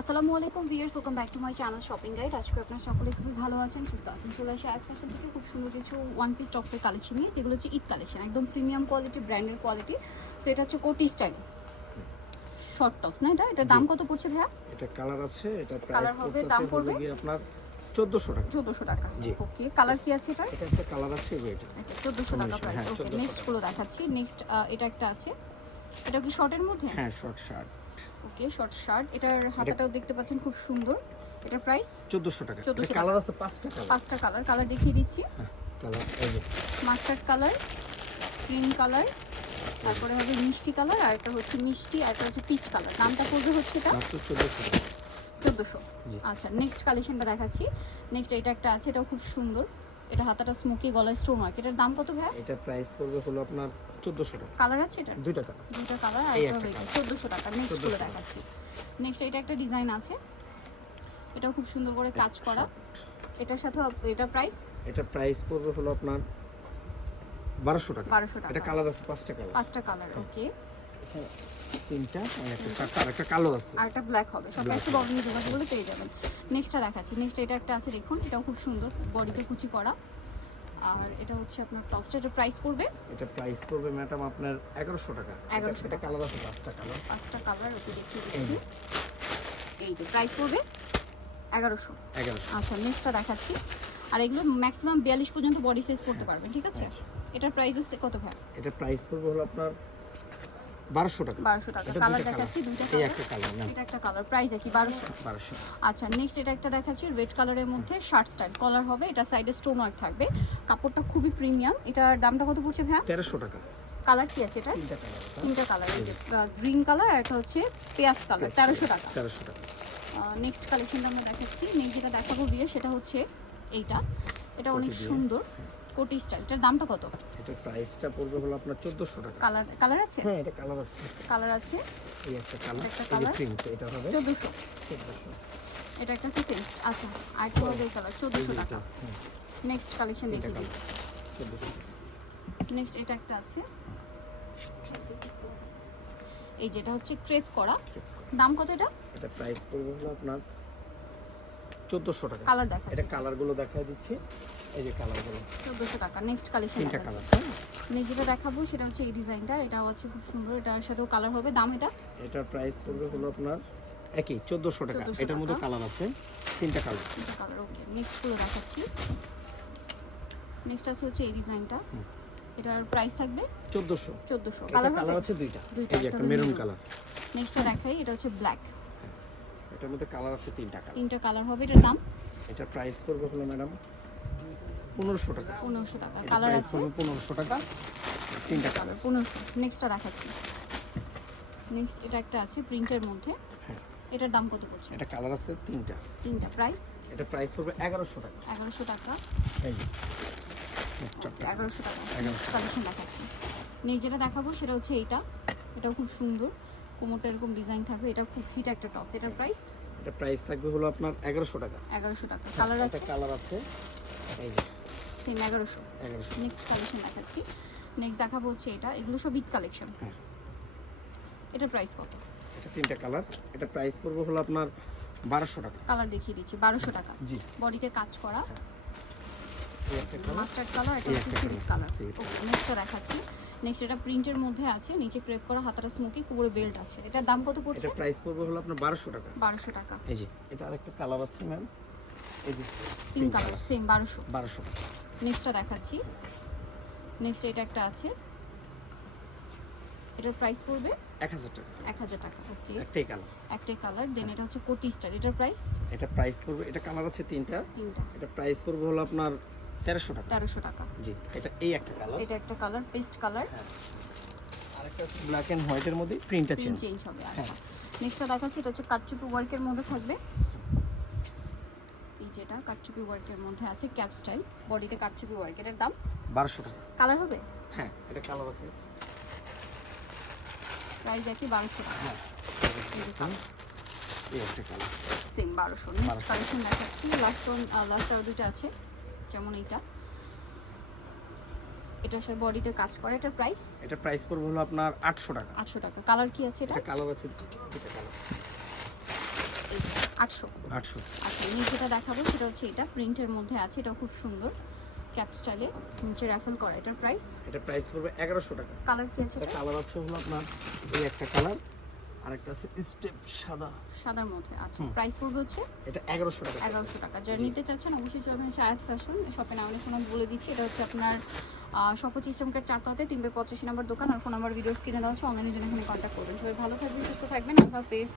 আসসালামু আলাইকুম viewers welcome back to my channel shopping guide. আজকে আপনার সকলে খুবই ভালো আছেন সুস্থ আছেন। চলে আসে এক ফ্যাশন থেকে খুব সুন্দর কিছু ওয়ান পিস টপসের কালেকশন নিয়ে যেগুলো হচ্ছে ঈদ কালেকশন একদম প্রিমিয়াম কোয়ালিটি ব্র্যান্ডের কোয়ালিটি সো এটা হচ্ছে কোটি স্টাইল শর্ট টপস না এটা? এটার দাম কত পড়ছে ভাইয়া? এটা কালার আছে এটা প্রাইস হবে, দাম পড়বে? আপনার 1400 টাকা। চোদ্দোশো টাকা। জি। ওকে কালার কি আছে এটার? এটা একটা কালার আছে এই যে এটা। এটা চোদ্দোশো টাকা প্রাইস ওকে নেক্সটগুলো দেখাচ্ছি। নেক্সট এটা একটা আছে। এটা কি শর্টের মধ্যে? হ্যাঁ short shirt okay short shirt এটার হাতাটাও দেখতে পাচ্ছেন খুব সুন্দর। এটার প্রাইস 1400 টাকা। 1400 কালার আছে পাঁচটা কালার পাঁচটা কালার কালার দেখিয়ে দিচ্ছি। কালার এই যে। মাস্টার্ড কালার ক্রিম কালার তারপরে হবে মিষ্টি কালার আর একটা হচ্ছে মিষ্টি আর একটা হচ্ছে পিচ কালার দামটা পড়বে হচ্ছে এটা মাত্র 1400 চোদ্দোশো। আচ্ছা নেক্সট কালেকশনটা দেখাচ্ছি। নেক্সট এটা একটা আছে এটাও খুব সুন্দর। এটা হাতাটা স্মোকি গলায় স্টোন ওয়ার্ক এটার দাম কত ভাই এটা প্রাইস পড়বে হলো আপনার 1400 টাকা। কালার আছে এটা দুইটা কালার দুইটা কালার আর এটা চোদ্দোশো টাকা। নেক্সটগুলো 1400 দেখাচ্ছি। নেক্সট এটা একটা ডিজাইন আছে। এটাও খুব সুন্দর করে কাজ করা। এটার সাথে এটা প্রাইস এটা প্রাইস পড়বে হলো আপনার 1200 টাকা। 1200 টাকা। এটা কালার আছে পাঁচটা কালার পাঁচটা কালার ওকে তিনটা আর একটা আর একটা কালো আছে। আর একটা ব্ল্যাক হবে। সব পেয়ে যাবেন। নেক্সটটা দেখাচ্ছি। নেক্সট এটা একটা আছে দেখুন। এটাও খুব সুন্দর বডিতে কুচি করা। আর এটা হচ্ছে আপনার টপসটা এটা প্রাইস পড়বে। এটা প্রাইস পড়বে ম্যাডাম আপনার 1100 টাকা। 1100 এটা কালার আছে পাঁচটা কালার পাঁচটা কালার ওকে দেখিয়ে দিচ্ছি। এই যে প্রাইস পড়বে এগারোশো। 1100 আচ্ছা নেক্সটটা দেখাচ্ছি। আর এগুলো ম্যাক্সিমাম বিয়াল্লিশ পর্যন্ত বডি সাইজ পড়তে পারবেন ঠিক আছে? এটার প্রাইস হচ্ছে কত ভাই এটা প্রাইস পড়বে হলো আপনার 1200 টাকা। বারোশো টাকা। কালার দেখাচ্ছি দুইটা কালার। একটা কালার না? এটা একটা কালার প্রাইস একই বারোশো। 1200 আচ্ছা নেক্সট এটা একটা দেখাচ্ছি রেড কালারের মধ্যে শার্ট স্টাইল কলার হবে এটা সাইডে স্টোন ওয়ার্ক থাকবে। কাপড়টা খুবই প্রিমিয়াম এটার দামটা কত পড়ছে ভাইয়া? 1300 টাকা। কালার কি আছে এটা। তিনটা কালার এই যে গ্রিন কালার আর একটা হচ্ছে পেঁয়াজ কালার তেরোশো টাকা। 1300 টাকা। নেক্সট কালেকশনটা আমরা দেখাচ্ছি। নেক্সট যেটা দেখাবো বিয়ে সেটা হচ্ছে এইটা। এটা অনেক সুন্দর। কোটি স্টাইল। এটার দামটা কত? এটা প্রাইসটা পড়বে হলো আপনার 1400 টাকা। কালার কালার আছে? হ্যাঁ এটা কালার আছে। কালার আছে? এই একটা কালার একটা। প্রিন্ট এটা হবে চোদ্দোশো। 1400 এটা একটা সিসেল আচ্ছা আরেকটা হবে এই কালার চোদ্দোশো টাকা। নেক্সট কালেকশন দেখিয়ে 1400 নেক্সট এটা একটা আছে। এই যেটা হচ্ছে ক্রেপ করা। দাম কত এটা? এটা প্রাইস পড়বে হলো আপনার 1400 টাকা। কালার দেখাচ্ছি। এটা কালারগুলো দেখাই দিচ্ছি। এই যে কালারগুলো চোদ্দোশো টাকা। নেক্সট কালেকশন তিনটা কালার নেক্সট যেটা দেখাবো সেটা হচ্ছে এই ডিজাইনটা এটা হচ্ছে খুব সুন্দর। এটার সাথেও কালার হবে। দাম এটা? এটার প্রাইস পড়বে হলো আপনার একই 1400 টাকা। এটার মধ্যে কালার আছে। তিনটা কালার তিনটা কালার ওকে নেক্সটগুলো দেখাচ্ছি। নেক্সট আছে হচ্ছে এই ডিজাইনটা এটার প্রাইস থাকবে? 1400 চোদ্দোশো। এটা কালার কালার আছে দুইটা। দুইটা, এই যে একটা একটা মেরুন কালার নেক্সটটা দেখাই এটা হচ্ছে ব্ল্যাক এটার মধ্যে কালার আছে তিনটা কালার তিনটা কালার হবে এটার দাম? এটার প্রাইস পড়বে হলো ম্যাডাম 1500 টাকা। পনেরোশো টাকা। কালার আছে? 1500 টাকা তিনটা কালার পনেরোশো। নেক্সটটা দেখাচ্ছি। নেক্সট এটা একটা আছে প্রিন্টের মধ্যে। হ্যাঁ। এটার দাম কত পড়ছে? এটা কালার আছে তিনটা। তিনটা। প্রাইস এটা প্রাইস পড়বে 1100 টাকা। এগারোশো টাকা। এই এগারোশো টাকা। নেক্সট কালেকশন দেখাচ্ছি। নেক্সট যেটা দেখাবো সেটা হচ্ছে এইটা। এটাও খুব সুন্দর। কোমরটা এরকম ডিজাইন থাকবে এটা খুব ফিট একটা টপস এটার প্রাইস এটা প্রাইস থাকবে হলো আপনার 1100 টাকা। এগারোশো টাকা। কালার আছে? কালার আছে। এই যে সেম এগারোশো। 1100 নেক্সট কালেকশন দেখাচ্ছি। নেক্সট দেখাবো হচ্ছে এটা। এগুলো সব ঈদ কালেকশন হ্যাঁ। এটার প্রাইস কত? এটা তিনটা কালার এটা প্রাইস পড়বে হলো আপনার 1200 টাকা। কালার দেখিয়ে দিচ্ছি বারোশো টাকা। জি। বডিতে কাজ করা। এই একটা কালার মাস্টার্ড কালার এটা হচ্ছে সিল্ক কালার ওকে নেক্সটটা দেখাচ্ছি। নেক্সট এটা প্রিন্টের মধ্যে আছে নিচে ক্রেপ করা হাতাটা স্মোকি কুকুরে বেল্ট আছে। এটার দাম কত পড়ছে? এটা প্রাইস পড়বে হলো আপনার 1200 টাকা। বারোশো টাকা। এই যে এটা আরেকটা কালার আছে ম্যাম এই যে পিঙ্ক কালার সেম বারোশো। 1200 টাকা নেক্সটটা দেখাচ্ছি। নেক্সট এটা একটা আছে। এটার প্রাইস পড়বে 1000 টাকা। এক হাজার টাকা ওকে একটাই কালার একটাই কালার দেন এটা হচ্ছে কোটি স্টাইল এটার প্রাইস এটা প্রাইস পড়বে এটা কালার আছে তিনটা। তিনটা। এটা প্রাইস পড়বে হলো আপনার 1300 টাকা। তেরোশো টাকা। জি এটা এই একটা কালার এটা একটা কালার পেস্ট কালার আরেকটা ব্ল্যাক এন্ড হোয়াইটের মধ্যে প্রিন্টটা প্রিন্ট চেঞ্জ চেঞ্জ হবে আচ্ছা। নেক্সটটা দেখাচ্ছি এটা হচ্ছে কাটচুপি ওয়ার্কের মধ্যে থাকবে। এই যেটা কাটচুপি ওয়ার্কের মধ্যে আছে ক্যাপ স্টাইল বডিতে কাটচুপি ওয়ার্ক এটার দাম? 1200 টাকা। কালার হবে? হ্যাঁ এটা কালার আছে। প্রাইস একই বারোশো টাকা। হ্যাঁ। এই যে কালার এই একটা কালার সেম বারোশো। নেক্সট কালেকশন দেখাচ্ছি। লাস্ট ওয়ান লাস্ট আরও দুইটা আছে। যেমন এইটা। এটা সব বডিতে কাজ করে। এটার প্রাইস এটা প্রাইস পড়বে হলো আপনার 800 টাকা। আটশো টাকা। কালার কি আছে এটা? এটা কালার আছে কালার এই আটশো। আটশো। আচ্ছা নিচ যেটা দেখাবো সেটা হচ্ছে এটা। প্রিন্টের মধ্যে আছে এটা খুব সুন্দর। ক্যাপ স্টাইলে নিচে র্যাফেল করা। এটার প্রাইস এটা প্রাইস পড়বে এগারোশো টাকা। কালার কি আছে এটা এটা? কালার আছে হলো আপনার এই একটা কালার আর একটা আছে স্টেপ সাদা। সাদার মধ্যে আচ্ছা। প্রাইস পড়বে হচ্ছে? এটা এগারোশো টাকা। এগারোশো টাকা। যারা নিতে চাচ্ছেন অবশ্যই চলবেন হচ্ছে আয়াত ফ্যাশন শপে নাম সময় বলে দিচ্ছি এটা হচ্ছে আপনার সপচ ইসলামকের চারটাতে তিনবে পঁচাশি নম্বর দোকান আর ফোন নাম্বার ভিডিও কিনে দেওয়া হচ্ছে অনলাইনের জন্য এখানে কন্ট্যাক্ট করবেন। সবাই ভালো থাকবেন সুস্থ থাকবেন আল্লাহ হাফেজ।